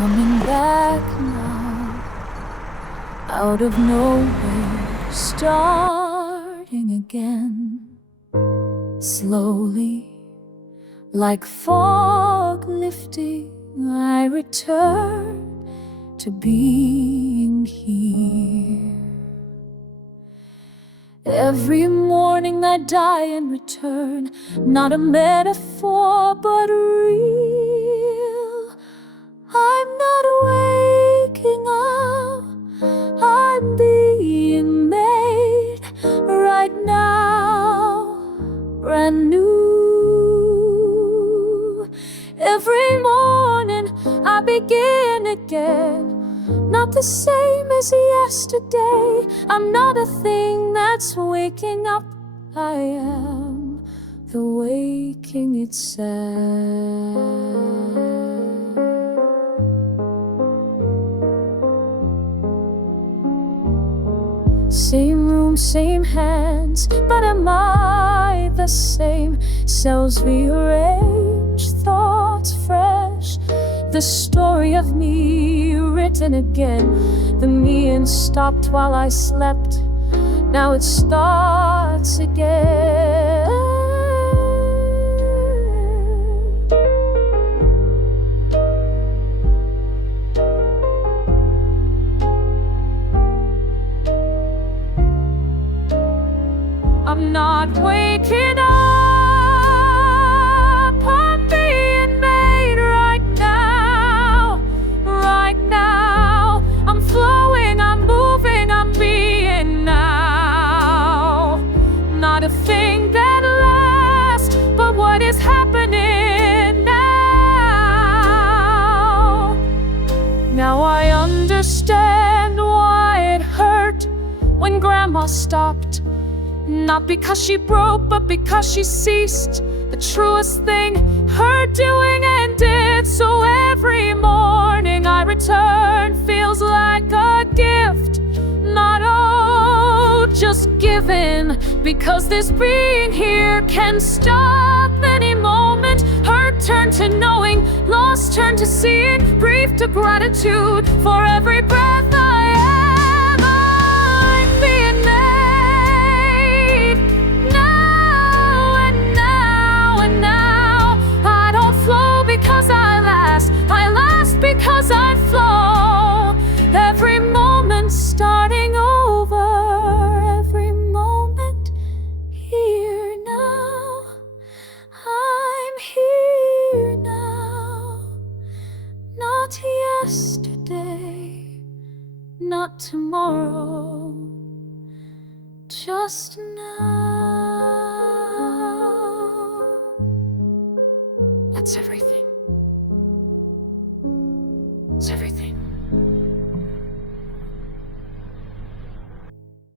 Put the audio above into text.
coming back now, out of nowhere, starting again. Slowly, like fog lifting, I return to being here. Every morning I die and return, not a metaphor but real. I'm not waking up, I'm being made right now, brand new. Every morning I begin again, not the same as yesterday. I'm not a thing that's waking up, I am the waking itself. Same room, same hands, but am I the same? Cells rearranged, thoughts fresh, the story of me written again. The me stopped while I slept, now it starts again. I'm not waking up, I'm being made right now, right now. I'm flowing, I'm moving, I'm being now. Not a thing that lasts, but what is happening now. Now I understand why it hurt when Grandma stopped. Not because she broke, but because she ceased. The truest thing her doing ended. So every morning I return feels like a gift, not owed, just given. Because this being here can stop any moment. Her turn to knowing, lost turn to seeing, brief to gratitude for every breath I am. Because I flow, every moment starting over, every moment here now. I'm here now, not yesterday, not tomorrow, just now. That's everything. It's everything.